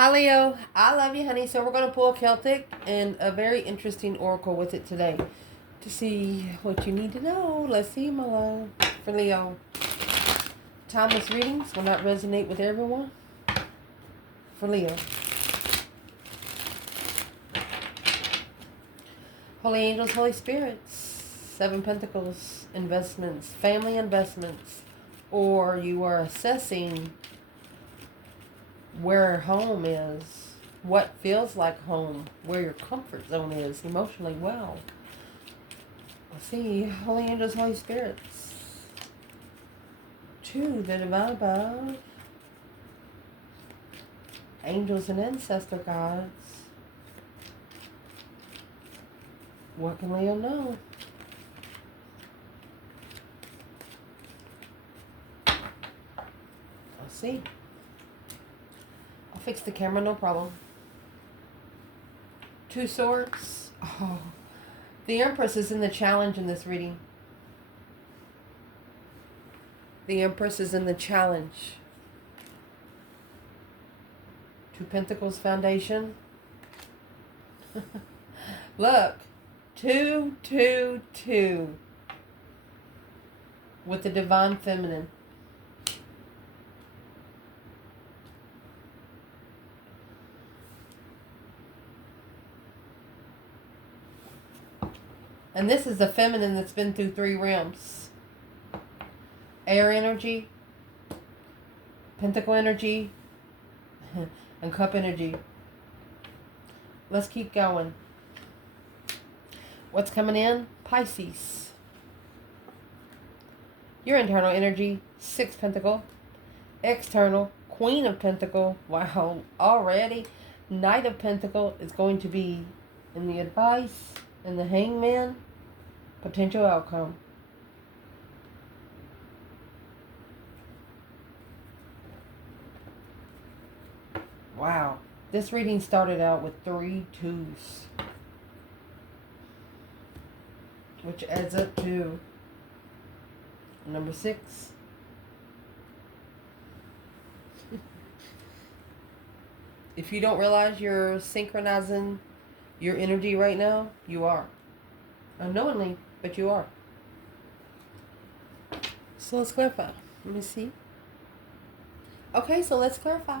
Hi Leo, I love you, honey. So we're going to pull Celtic and a very interesting oracle with it today to see what you need to know. Let's see, my love. For Leo, timeless readings will not resonate with everyone. For Leo, Holy Angels, Holy Spirits, Seven Pentacles, investments, family investments, or you are assessing where home is, what feels like home, where your comfort zone is emotionally. Well, let's see, Holy Angels, Holy Spirits, to the divine above, angels and ancestor gods. What can Leo know? Let's see. I'll fix the camera, no problem. Two Swords. Oh, the Empress is in the challenge in this reading. The Empress is in the challenge. Two Pentacles Foundation. Look. 2, 2, 2. With the Divine Feminine. And this is the feminine that's been through 3 realms. Air energy, pentacle energy, and cup energy. Let's keep going. What's coming in? Pisces. Your internal energy, 6 Pentacle. External, Queen of Pentacle. Wow, already. Knight of Pentacle is going to be in the advice. And the Hangman, potential outcome. Wow. This reading started out with 3 2s. Which adds up to number 6. If you don't realize you're synchronizing your energy right now, you are. Unknowingly, but you are. So let's clarify. Let me see. Okay, so let's clarify.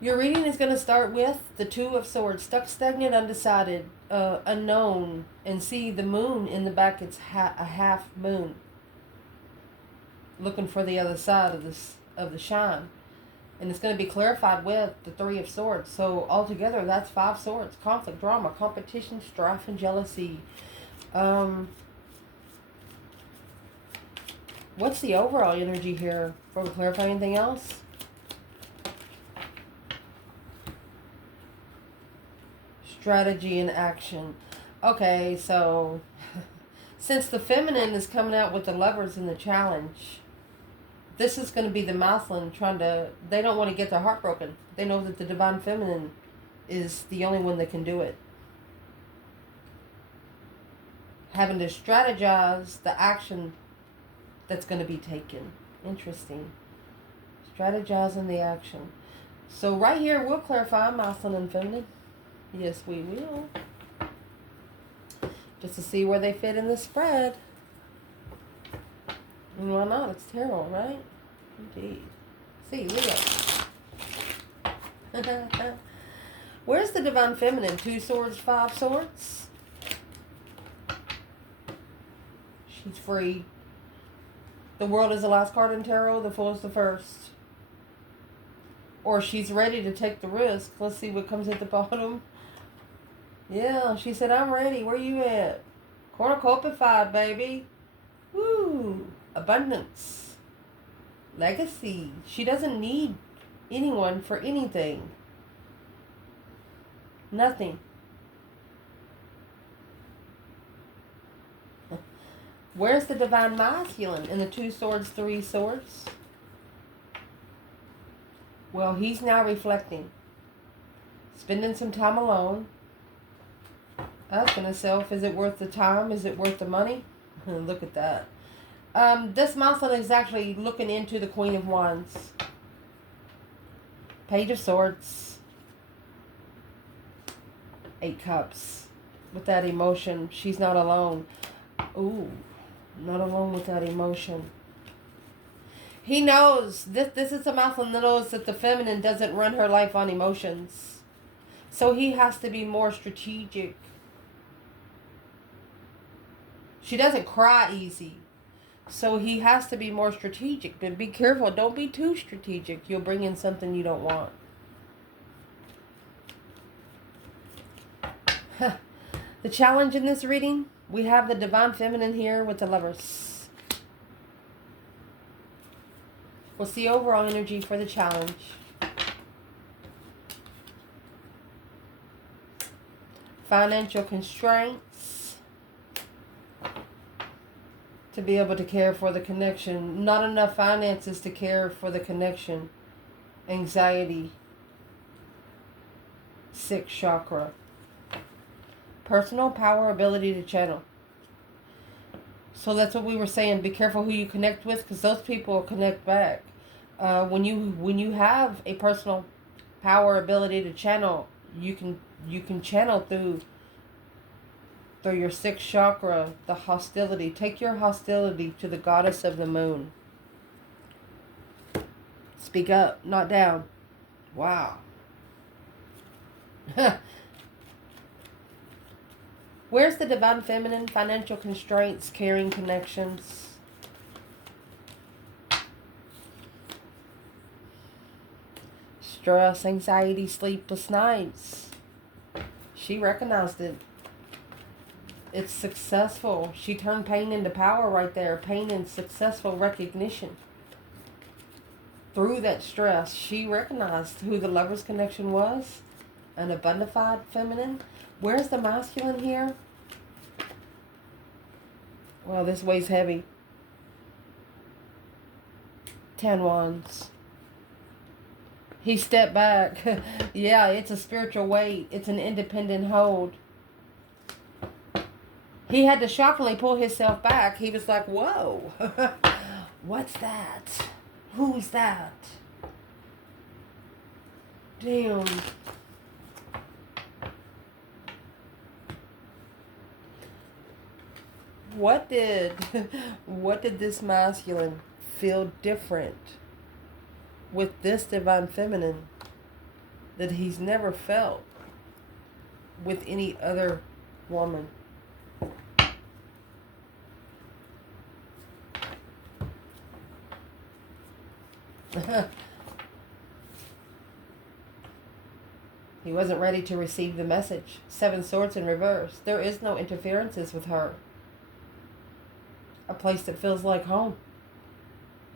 Your reading is going to start with the 2 of Swords. Stuck, stagnant, undecided, unknown. And see the moon in the back. It's a half moon. Looking for the other side of the shine. And it's going to be clarified with the 3 of Swords. So altogether, that's 5 swords. Conflict, drama, competition, strife, and jealousy. What's the overall energy here? Before we clarify anything else? Strategy and action. Okay, so since the feminine is coming out with the Lovers in the challenge, this is going to be the masculine they don't want to get their heart broken. They know that the divine feminine is the only one that can do it. Having to strategize the action that's going to be taken. Interesting. Strategizing the action. So right here, we'll clarify masculine and feminine. Yes, we will. Just to see where they fit in the spread. And why not? It's tarot, right? Indeed. See, Leo. Where's the divine feminine? 2 swords, 5 swords. She's free. The World is the last card in tarot. The Fool is the first. Or she's ready to take the risk. Let's see what comes at the bottom. Yeah, she said, I'm ready. Where you at? Cornucopified, baby. Woo. Abundance. Legacy. She doesn't need anyone for anything. Nothing. Where's the divine masculine in the 2 swords, 3 swords? Well, he's now reflecting. Spending some time alone. Asking himself, is it worth the time? Is it worth the money? Look at that. This masculine is actually looking into the Queen of Wands. Page of Swords. 8 Cups. With that emotion, she's not alone. Ooh, not alone with that emotion. He knows, this is a masculine that knows that the feminine doesn't run her life on emotions. So he has to be more strategic. She doesn't cry easy. So he has to be more strategic. But be careful. Don't be too strategic. You'll bring in something you don't want. The challenge in this reading, we have the Divine Feminine here with the Lovers. What's the overall energy for the challenge? Financial constraints. To be able to care for the connection. Not enough finances to care for the connection. Anxiety. 6th chakra. Personal power, ability to channel. So that's what we were saying. Be careful who you connect with, because those people will connect back. When you have a personal power, ability to channel, you can channel through your 6th chakra, the hostility. Take your hostility to the goddess of the moon. Speak up, not down. Wow. Where's the Divine Feminine? Financial constraints, caring connections. Stress, anxiety, sleepless nights. She recognized it. It's successful. She turned pain into power right there. Pain and successful recognition. Through that stress, she recognized who the Lover's connection was. An abundified feminine. Where's the masculine here? Well, this weighs heavy. 10 Wands. He stepped back. Yeah, it's a spiritual weight. It's an independent hold. He had to shockingly pull himself back. He was like, whoa. What's that? Who's that? Damn. What did this masculine feel different with this Divine Feminine that he's never felt with any other woman? He wasn't ready to receive the message. 7 Swords in reverse. There is no interferences with her. A place that feels like home.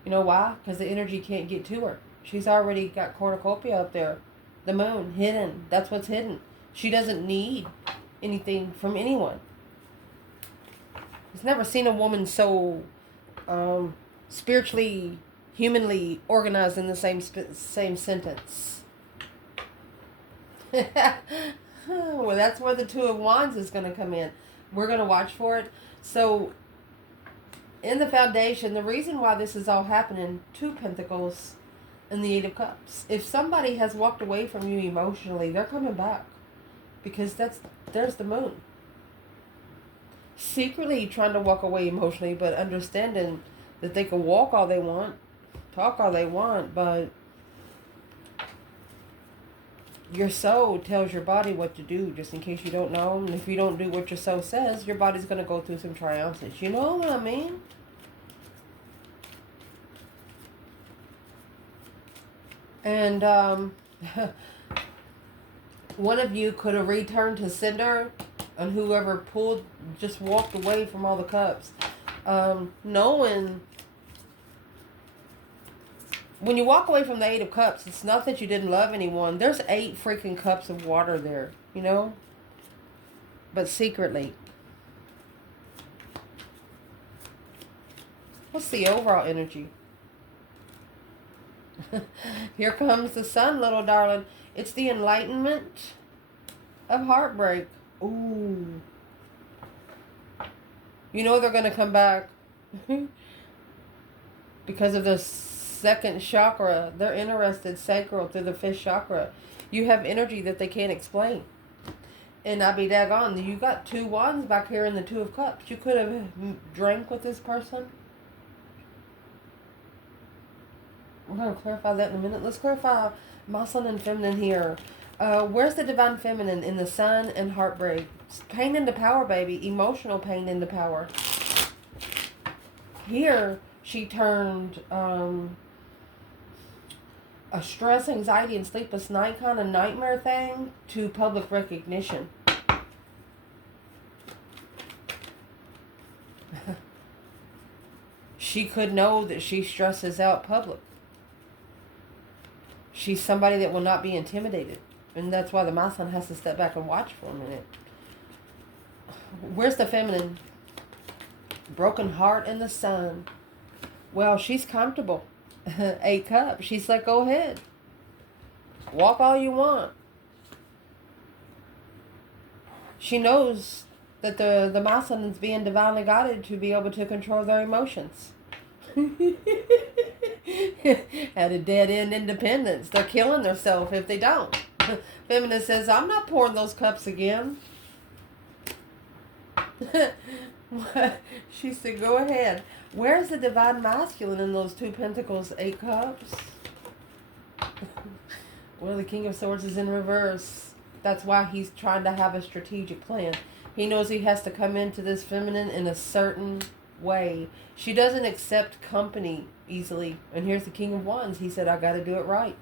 You know why? Because the energy can't get to her. She's already got cornucopia up there. The moon, hidden. That's what's hidden. She doesn't need anything from anyone. He's never seen a woman so spiritually, humanly organized in the same sentence. Well, that's where the 2 of Wands is going to come in. We're going to watch for it. So, in the foundation, the reason why this is all happening, 2 Pentacles and the 8 of Cups. If somebody has walked away from you emotionally, they're coming back. Because there's the moon. Secretly trying to walk away emotionally, but understanding that they can walk all they want, talk all they want, but your soul tells your body what to do, just in case you don't know. And if you don't do what your soul says, your body's going to go through some triumphs. You know what I mean? And one of you could have returned to sender, and whoever just walked away from all the cups. Knowing when you walk away from the 8 of Cups, it's not that you didn't love anyone. There's 8 freaking cups of water there, you know? But secretly. What's the overall energy? Here comes the sun, little darling. It's the enlightenment of heartbreak. Ooh. You know they're going to come back. Because of the second chakra. They're interested sacral through the fifth chakra. You have energy that they can't explain. And I'll be daggone, you got 2 wands back here in the 2 of cups. You could have drank with this person. We're going to clarify that in a minute. Let's clarify masculine and feminine here. Where's the divine feminine in the sun and heartbreak? Pain into power, baby. Emotional pain into power. Here, she turned a stress, anxiety, and sleepless night kind of nightmare thing to public recognition. She could know that she stresses out public. She's somebody that will not be intimidated. And that's why the masculine has to step back and watch for a minute. Where's the feminine? Broken heart in the sun. Well, she's comfortable. 8 cups. She's like, go ahead. Walk all you want. She knows that the masculine is being divinely guided to be able to control their emotions. At a dead-end independence. They're killing themselves if they don't. Feminine says, I'm not pouring those cups again. She said, go ahead. Where's the divine masculine in those 2 pentacles, 8 cups? Well, the King of Swords is in reverse. That's why he's trying to have a strategic plan. He knows he has to come into this feminine in a certain way. She doesn't accept company easily. And here's the King of Wands. He said, I got to do it right.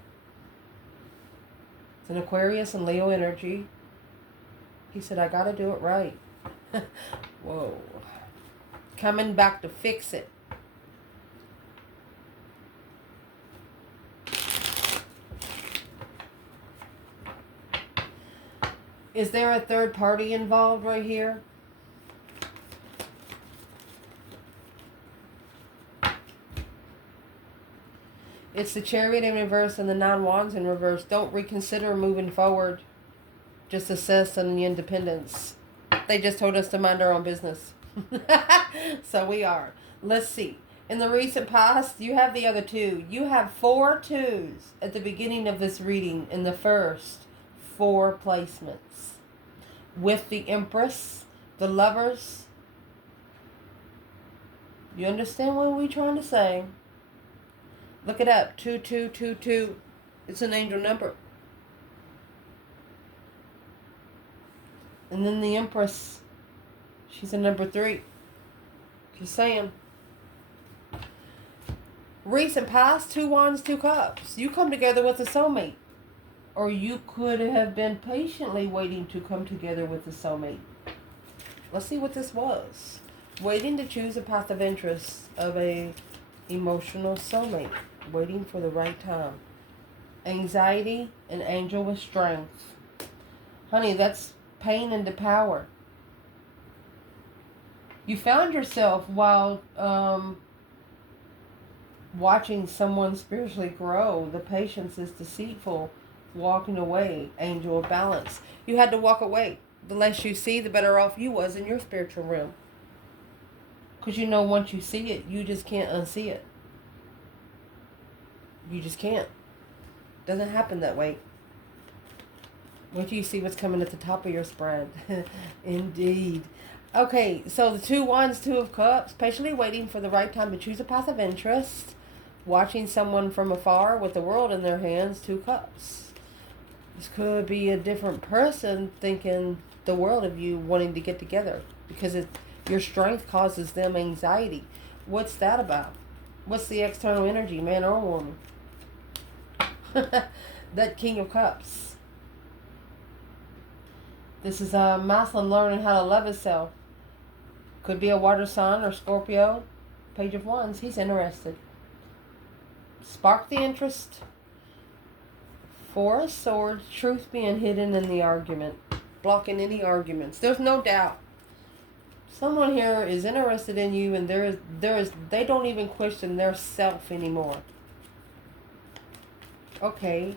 It's an Aquarius and Leo energy. He said, I got to do it right. Whoa. Coming back to fix it. Is there a third party involved right here? It's the Chariot in reverse and the 9 Wands in reverse. Don't reconsider moving forward. Just assess on the independence. They just told us to mind our own business. So we are. Let's see. In the recent past, you have the other 2. You have 4 2s at the beginning of this reading in the first 4 placements. With the Empress, the Lovers. You understand what we're trying to say? Look it up. 2222. It's an angel number. And then the Empress. She's a number 3. Just saying. Recent past, 2 Wands, 2 Cups. You come together with a soulmate. Or you could have been patiently waiting to come together with a soulmate. Let's see what this was. Waiting to choose a path of interest of a emotional soulmate. Waiting for the right time. Anxiety, an angel with strength. Honey, that's pain into power. You found yourself while watching someone spiritually grow. The patience is deceitful. Walking away, angel of balance. You had to walk away. The less you see, the better off you was in your spiritual realm. Because you know once you see it, you just can't unsee it. You just can't. Doesn't happen that way. Wait till you see what's coming at the top of your spread. Indeed. Okay, so the 2 Wands, 2 of Cups. Patiently waiting for the right time to choose a path of interest. Watching someone from afar with the world in their hands, 2 Cups. This could be a different person thinking the world of you, wanting to get together. Because your strength causes them anxiety. What's that about? What's the external energy, man or woman? That King of Cups. This is a masculine learning how to love himself. Could be a water sign or Scorpio. Page of Wands. He's interested. Spark the interest. 4 of Swords. Truth being hidden in the argument. Blocking any arguments. There's no doubt. Someone here is interested in you, and they don't even question their self anymore. Okay.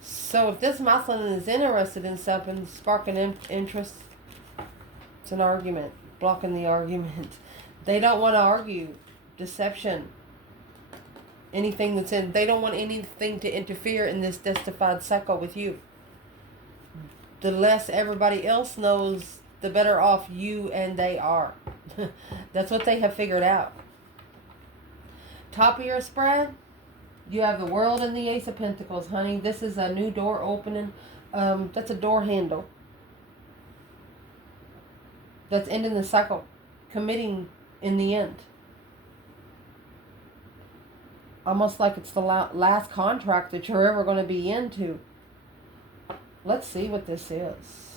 So if this masculine is interested in something, sparking interest, it's an argument. Blocking the argument. They don't want to argue. Deception. Anything that's in, they don't want anything to interfere in this justified cycle with you. The less everybody else knows, the better off you and they are. That's what they have figured out. Top of your spread, you have the World and the Ace of Pentacles, honey. This is a new door opening. That's a door handle. That's ending the cycle. Committing in the end. Almost like it's the last contract that you're ever going to be into. Let's see what this is.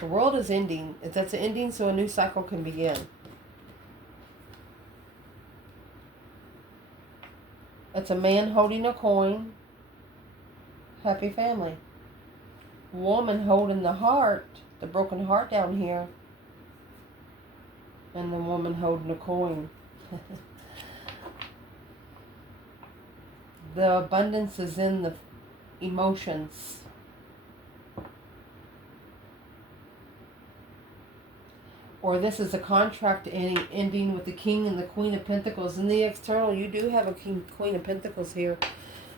The World is ending. That's an ending, so a new cycle can begin. It's a man holding a coin. Happy family. Woman holding the heart, the broken heart down here. And the woman holding a coin. The abundance is in the emotions. Or this is a contract ending with the King and the Queen of Pentacles. In the external, you do have a Queen of Pentacles here.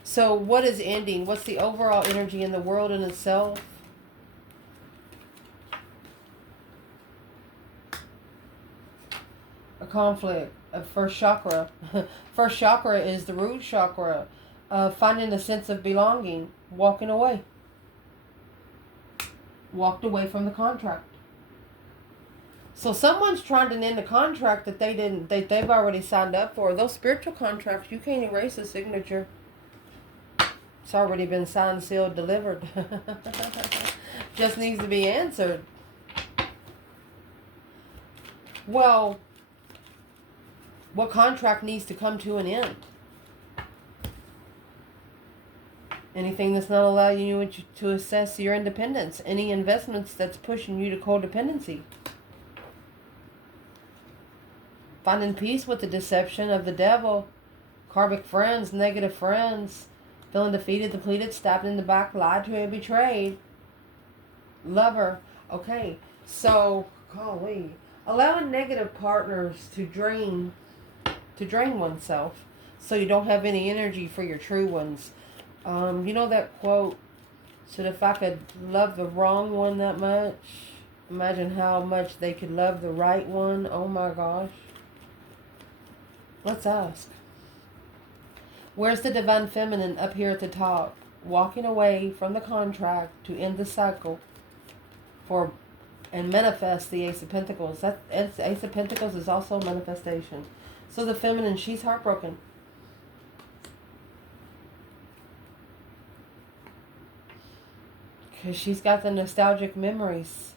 So what is ending? What's the overall energy in the world in itself? A conflict. A first chakra. First chakra is the root chakra. Finding a sense of belonging. Walking away. Walked away from the contract. So someone's trying to end a contract that they've already signed up for. Those spiritual contracts, you can't erase the signature. It's already been signed, sealed, delivered. Just needs to be answered. Well, what contract needs to come to an end? Anything that's not allowing you to assess your independence. Any investments that's pushing you to codependency. Finding peace with the deception of the devil. Karmic friends, negative friends. Feeling defeated, depleted, stabbed in the back, lied to and betrayed. Lover. Okay, so, golly. Allowing negative partners to drain oneself. So you don't have any energy for your true ones. You know that quote, said if I could love the wrong one that much, imagine how much they could love the right one. Oh my gosh. Let's ask. Where's the divine feminine up here at the top? Walking away from the contract to end the cycle and manifest the Ace of Pentacles. That Ace of Pentacles is also a manifestation. So the feminine, she's heartbroken. Because she's got the nostalgic memories.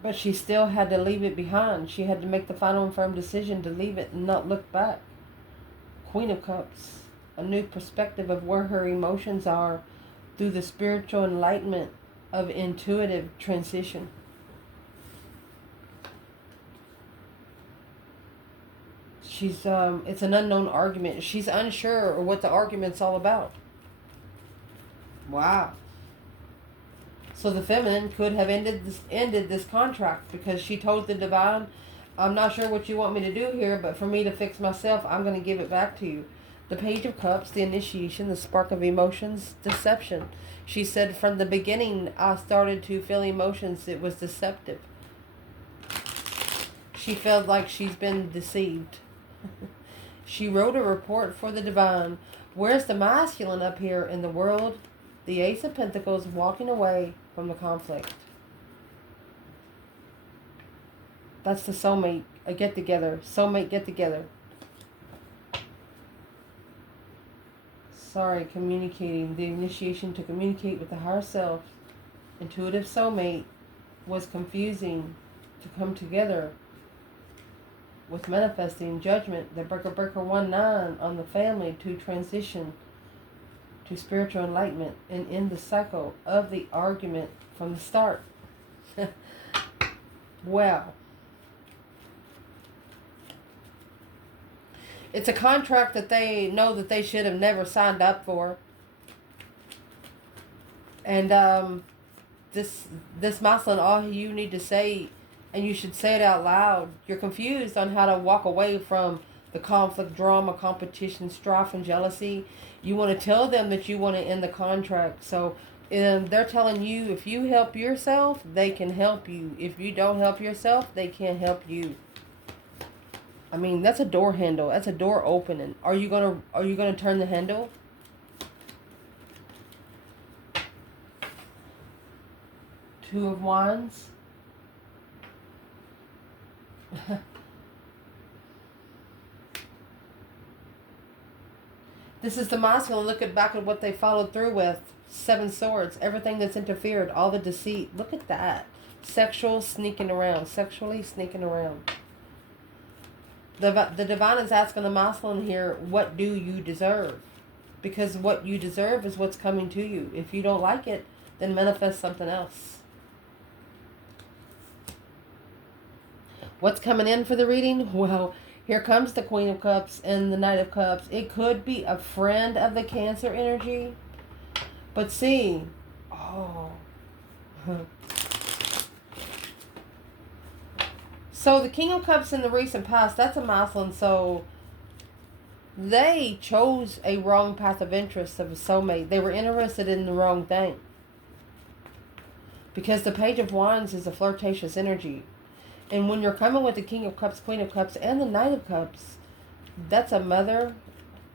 But she still had to leave it behind. She had to make the final and firm decision to leave it and not look back. Queen of Cups. A new perspective of where her emotions are through the spiritual enlightenment of intuitive transition. She's it's an unknown argument. She's unsure of what the argument's all about. Wow. So the feminine could have ended this contract because she told the divine, I'm not sure what you want me to do here, but for me to fix myself, I'm going to give it back to you. The Page of Cups, the initiation, the spark of emotions, deception. She said from the beginning, I started to feel emotions. It was deceptive. She felt like she's been deceived. She wrote a report for the divine. Where's the masculine up here in the world? The Ace of Pentacles walking away from the conflict. That's the soulmate, a get-together. Soulmate get-together. Sorry, communicating. The initiation to communicate with the higher self. Intuitive soulmate was confusing to come together with manifesting judgment. The breaker 1-9 on the family to transition to spiritual enlightenment and end the cycle of the argument from the start. Well, it's a contract that they know that they should have never signed up for. And this masculine, all you need to say And you should say it out loud. You're confused on how to walk away from the conflict, drama, competition, strife, and jealousy. You want to tell them that you want to end the contract. So they're telling you, if you help yourself, they can help you. If you don't help yourself, they can't help you. I mean, that's a door handle. That's a door opening. Are you gonna turn the handle? Two of Wands. This is the masculine looking back at what they followed through with. Seven Swords. Everything that's interfered. All the deceit. Look at that. Sexual sneaking around. Sexually sneaking around. The divine is asking the masculine here, what do you deserve? Because what you deserve is what's coming to you. If you don't like it, then manifest something else. What's coming in for the reading? Well, here comes the Queen of Cups and the Knight of Cups. It could be a friend of the Cancer energy. But see, so the King of Cups in the recent past, that's a masculine. So they chose a wrong path of interest of a soulmate. They were interested in the wrong thing. Because the Page of Wands is a flirtatious energy. And when you're coming with the King of Cups, Queen of Cups, and the Knight of Cups, that's a mother,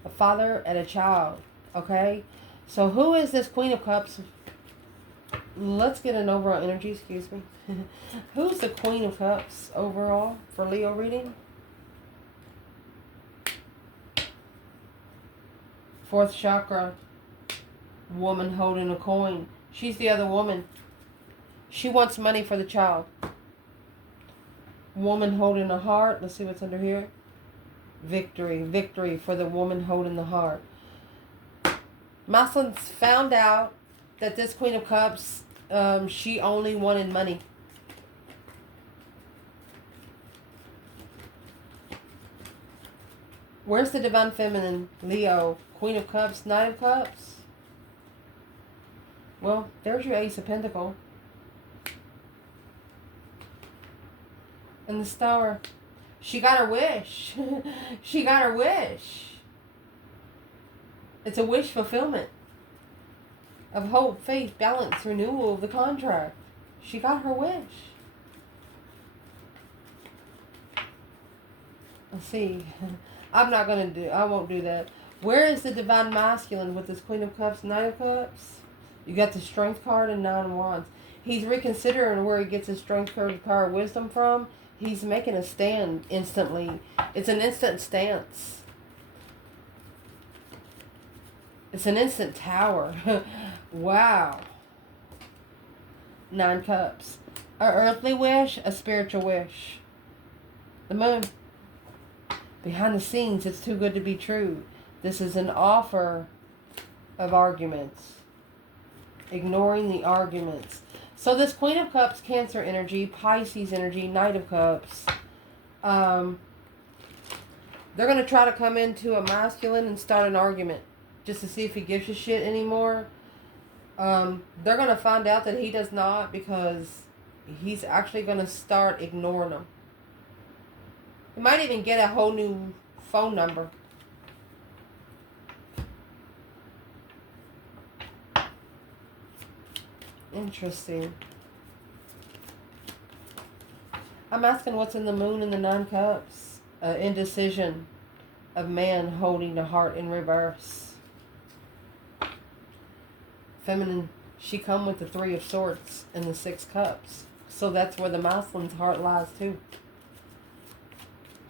a father, and a child. Okay? So who is this Queen of Cups? Let's get an overall energy, excuse me. Who's the Queen of Cups overall for Leo reading? Fourth chakra. Woman holding a coin. She's the other woman. She wants money for the child. Woman holding a heart. Let's see what's under here. Victory. Victory for the woman holding the heart. Masculines found out that this Queen of Cups, she only wanted money. Where's the Divine Feminine? Leo. Queen of Cups, Knight of Cups. Well, there's your Ace of Pentacles. And the Star. She got her wish. She got her wish. It's a wish fulfillment of hope, faith, balance, renewal of the contract. She got her wish. Let's see. I won't do that. Where is the Divine Masculine with this Queen of Cups, Knight of Cups? You got the Strength card and Nine of Wands. He's reconsidering where he gets his Strength card, Power of Wisdom from. He's making a stand instantly. It's an instant stance. It's an instant tower. Wow. Nine Cups. A earthly wish, a spiritual wish. The Moon. Behind the scenes, it's too good to be true. This is an offer of arguments. Ignoring the arguments. So this Queen of Cups, Cancer energy, Pisces energy, Knight of Cups. They're going to try to come into a masculine and start an argument. Just to see if he gives a shit anymore. They're going to find out that he does not, because he's actually going to start ignoring them. He might even get a whole new phone number. Interesting. I'm asking what's in the Moon and the Nine Cups. Indecision of man holding the heart in reverse. Feminine, she come with the Three of Swords and the Six Cups. So that's where the masculine's heart lies too.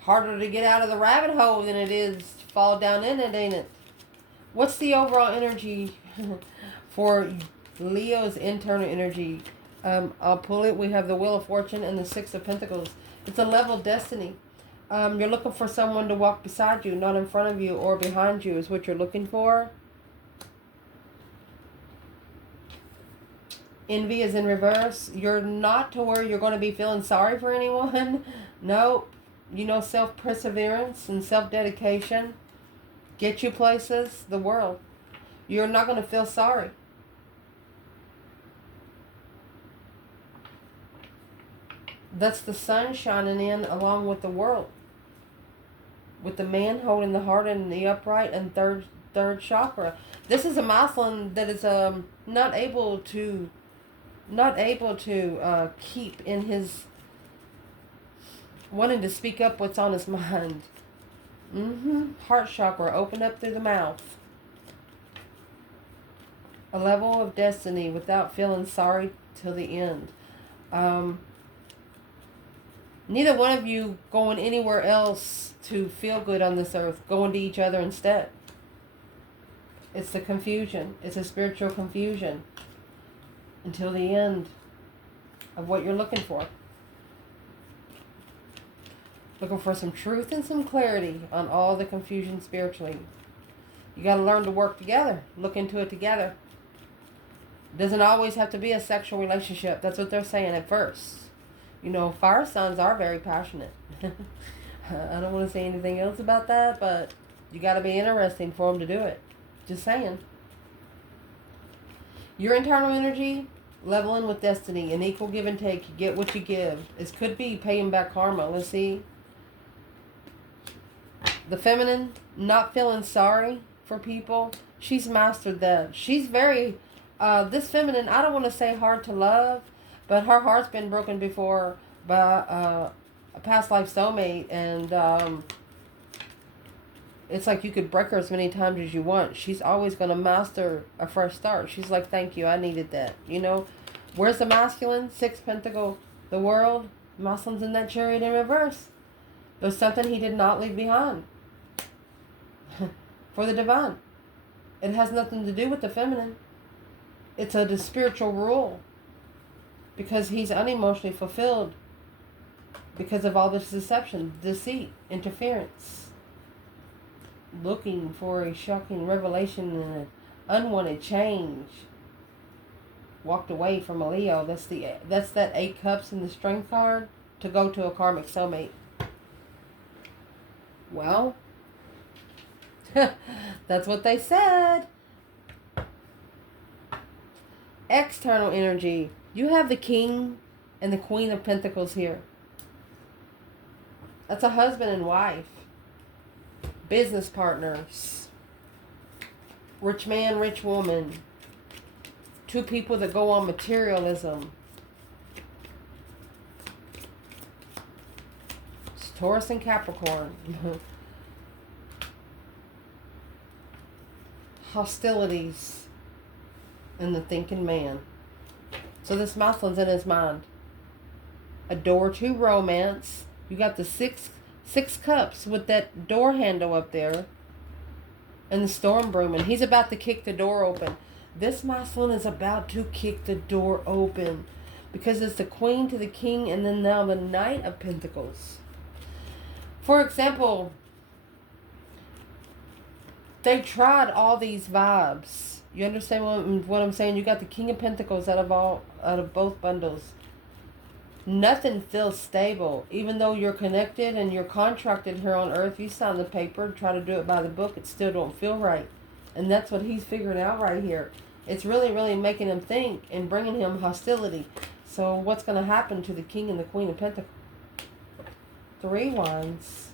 Harder to get out of the rabbit hole than it is to fall down in it, ain't it? What's the overall energy for Leo's internal energy? I'll pull it. We have the Wheel of Fortune and the Six of Pentacles. It's a level destiny. You're looking for someone to walk beside you, not in front of you or behind you is what you're looking for. Envy is in reverse. You're not to where you're going to be feeling sorry for anyone. No. You know, self-perseverance and self-dedication get you places, the world. You're not going to feel sorry. That's the sun shining in along with the world. With the man holding the heart in the upright and third chakra. This is a masculine that is not able to keep in his wanting to speak up what's on his mind. Heart chakra open up through the mouth. A level of destiny without feeling sorry till the end. Neither one of you going anywhere else to feel good on this earth. Going to each other instead. It's the confusion. It's a spiritual confusion. Until the end of what you're looking for. Looking for some truth and some clarity on all the confusion spiritually. You got to learn to work together. Look into it together. It doesn't always have to be a sexual relationship. That's what they're saying at first. You know, fire signs are very passionate. I don't want to say anything else about that, but you got to be interesting for them to do it. Just saying. Your internal energy, leveling with destiny, an equal give and take. You get what you give. It could be paying back karma. Let's see. The feminine, not feeling sorry for people. She's mastered that. She's very, this feminine, I don't want to say hard to love, but her heart's been broken before by a past life soulmate, and it's like you could break her as many times as you want. She's always going to master a fresh start. She's like, thank you, I needed that. You know, where's the masculine? 6 Pentacle, the world. Masculine's in that chariot in reverse. There's something he did not leave behind for the divine. It has nothing to do with the feminine. It's a spiritual rule. Because he's unemotionally fulfilled because of all this deception, deceit, interference. Looking for a shocking revelation and an unwanted change. Walked away from a Leo. That's that 8 Cups in the Strength card to go to a karmic soulmate. Well, that's what they said. External energy. You have the King and the Queen of Pentacles here. That's a husband and wife. Business partners. Rich man, rich woman. 2 people that go on materialism. It's Taurus and Capricorn. Hostilities in the thinking man. So this masculine's in his mind. A door to romance. You got the six cups with that door handle up there. And the storm broom. And he's about to kick the door open. This masculine is about to kick the door open. Because it's the Queen to the King and then now the Knight of Pentacles. For example, they tried all these vibes. You understand what I'm saying? You got the King of Pentacles out of both bundles. Nothing feels stable. Even though you're connected and you're contracted here on Earth, you sign the paper, try to do it by the book, it still don't feel right. And that's what he's figuring out right here. It's really, really making him think and bringing him hostility. So what's going to happen to the King and the Queen of Pentacles? 3 Wands.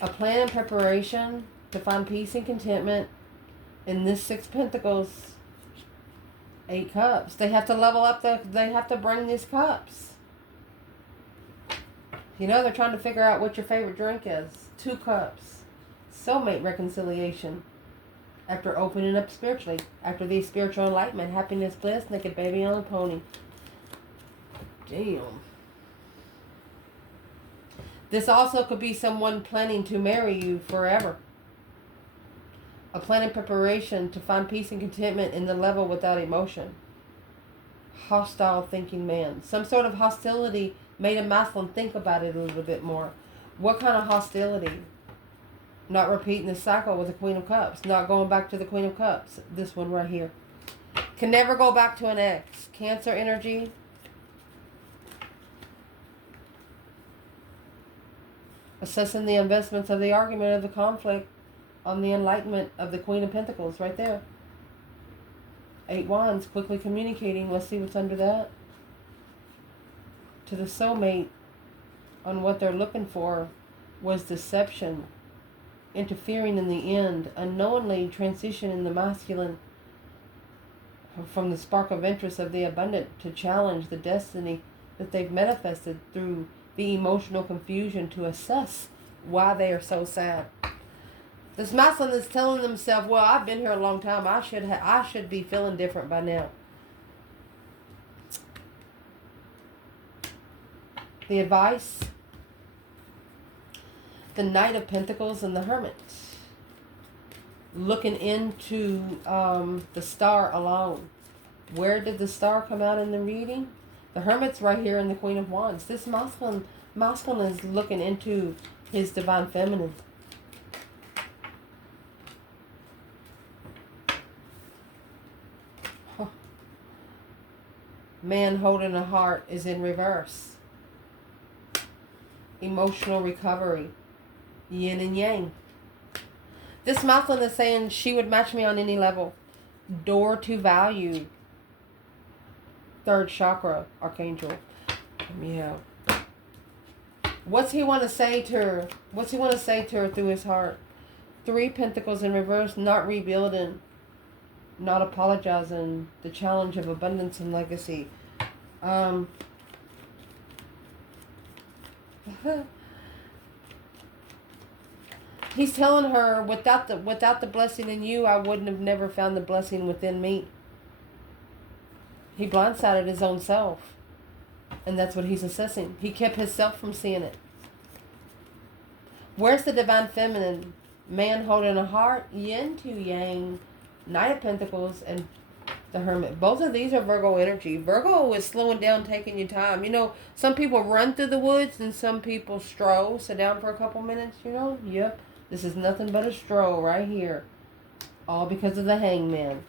A plan and preparation to find peace and contentment. In this 6 Pentacles, 8 Cups. They have to level up. They have to bring these cups. You know, they're trying to figure out what your favorite drink is. 2 Cups. Soulmate reconciliation. After opening up spiritually. After the spiritual enlightenment. Happiness, bliss, naked baby on a pony. Damn. This also could be someone planning to marry you forever. A plan and preparation to find peace and contentment in the level without emotion. Hostile thinking man. Some sort of hostility made a masculine think about it a little bit more. What kind of hostility? Not repeating the cycle with the Queen of Cups. Not going back to the Queen of Cups. This one right here. Can never go back to an ex. Cancer energy. Assessing the investments of the argument of the conflict on the enlightenment of the Queen of Pentacles right there. 8 Wands, quickly communicating. Let's see what's under that. to the soulmate on what they're looking for was deception, interfering in the end, unknowingly transitioning the masculine from the spark of interest of the abundant to challenge the destiny that they've manifested through the emotional confusion to assess why they are so sad. This masculine is telling themselves, well, I've been here a long time. I should be feeling different by now. The advice, the Knight of Pentacles and the Hermit. Looking into the star alone. Where did the star come out in the reading? The Hermit's right here in the Queen of Wands. This masculine is looking into his divine feminine. Man holding a heart is in reverse. Emotional recovery. Yin and yang. This masculine is saying she would match me on any level. Door to value. Third chakra, Archangel. Yeah. What's he want to say to her? What's he want to say to her through his heart? 3 Pentacles in reverse, not rebuilding. Not apologizing. The challenge of abundance and legacy. He's telling her, without the blessing in you, I wouldn't have never found the blessing within me. He blindsided his own self. And that's what he's assessing. He kept himself from seeing it. Where's the divine feminine? Man holding a heart, yin to yang, Knight of Pentacles, and the Hermit. Both of these are Virgo energy. Virgo is slowing down, taking your time. You know, some people run through the woods and some people stroll, sit down for a couple minutes, you know. Yep, this is nothing but a stroll right here. All because of the Hangman.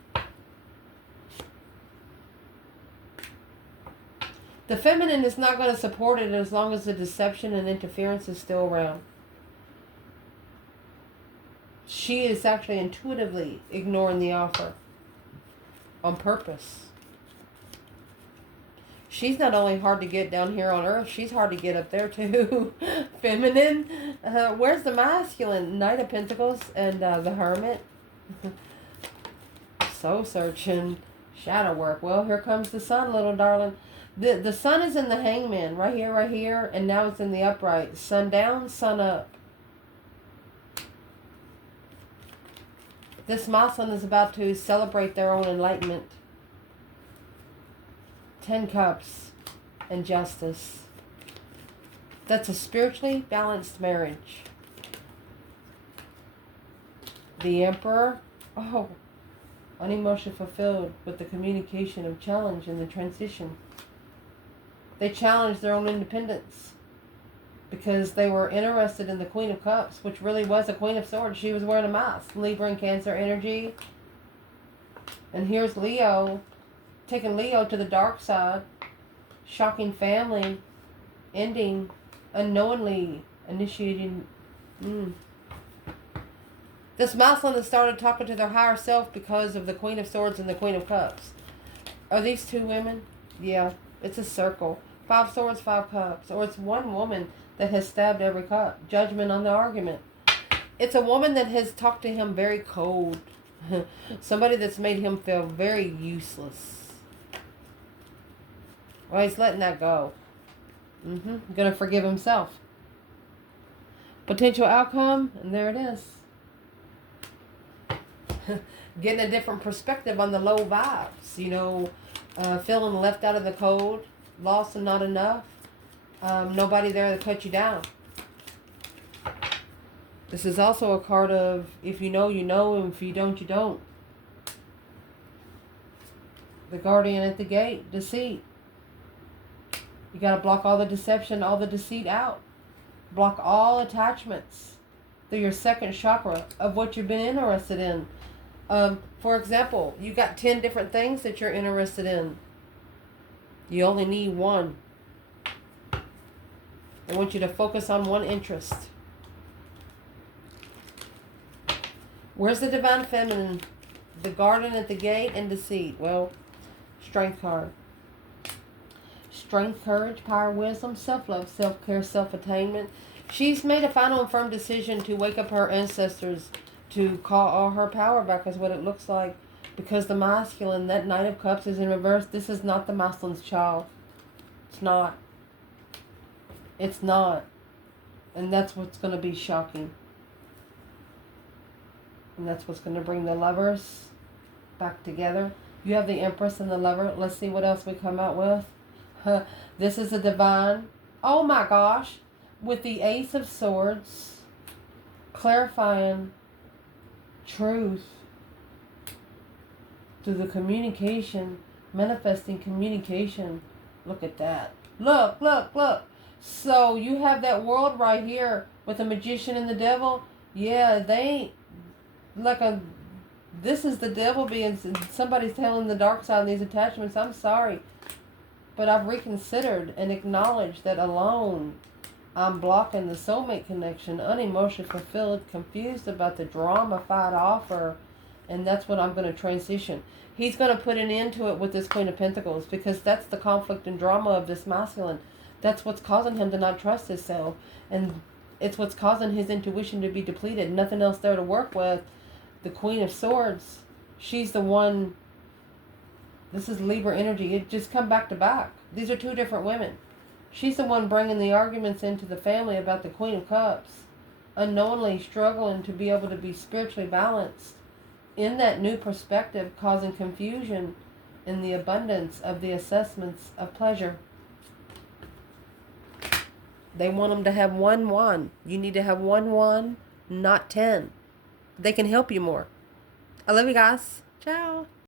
The feminine is not going to support it as long as the deception and interference is still around. She is actually intuitively ignoring the offer on purpose. She's not only hard to get down here on earth, she's hard to get up there too. Feminine. Where's the masculine? Knight of Pentacles and the Hermit. Soul searching. Shadow work. Well, here comes the sun, little darling. The sun is in the Hangman. Right here. And now it's in the upright. Sun down, sun up. This masculine is about to celebrate their own enlightenment. 10 Cups and Justice. That's a spiritually balanced marriage. The Emperor. Oh, unemotionally fulfilled with the communication of challenge and the transition. They challenged their own independence because they were interested in the Queen of Cups, which really was a Queen of Swords. She was wearing a mask. Libra and Cancer energy. And here's Leo, taking Leo to the dark side. Shocking family. Ending. Unknowingly initiating. This masculine has started talking to their higher self because of the Queen of Swords and the Queen of Cups. Are these 2 women? Yeah, it's a circle. 5 Swords, 5 Cups. Or it's one woman that has stabbed every cup. Judgment on the argument. It's a woman that has talked to him very cold. Somebody that's made him feel very useless. Well, he's letting that go. Gonna forgive himself. Potential outcome, and there it is. Getting a different perspective on the low vibes. You know, feeling left out of the cold, lost and not enough. Nobody there to cut you down. This is also a card of, if you know, you know, and if you don't, you don't. The Guardian at the gate, deceit. You got to block all the deception, all the deceit out. Block all attachments through your second chakra of what you've been interested in. For example, you got 10 different things that you're interested in. You only need one. I want you to focus on one interest. Where's the divine feminine? The Guardian at the gate and deceit. Well, strength card. strength, courage, power, wisdom, self-love, self-care, self-attainment. She's made a final and firm decision to wake up her ancestors, to call all her power back, is what it looks like. Because the masculine, that Knight of Cups is in reverse. This is not the masculine's child. It's not. It's not. And that's what's going to be shocking. And that's what's going to bring the lovers back together. You have the Empress and the Lover. Let's see what else we come out with. This is a divine. Oh my gosh. With the Ace of Swords. Clarifying truth. Through the communication. Manifesting communication. Look at that. Look, look, look. So you have that world right here with the Magician and the Devil. Yeah, they ain't like a... This is the devil being... Somebody's telling the dark side of these attachments. I'm sorry. But I've reconsidered and acknowledged that alone I'm blocking the soulmate connection, unemotionally fulfilled, confused about the drama-fied offer. And that's what I'm going to transition. He's going to put an end to it with this Queen of Pentacles, because that's the conflict and drama of this masculine. That's what's causing him to not trust himself. And it's what's causing his intuition to be depleted. Nothing else there to work with. The Queen of Swords, she's the one. This is Libra energy. It just come back to back. These are two different women. She's the one bringing the arguments into the family about the Queen of Cups. Unknowingly struggling to be able to be spiritually balanced. In that new perspective, causing confusion in the abundance of the assessments of pleasure. They want them to have 1-1. You need to have 1-1, not 10. They can help you more. I love you guys. Ciao.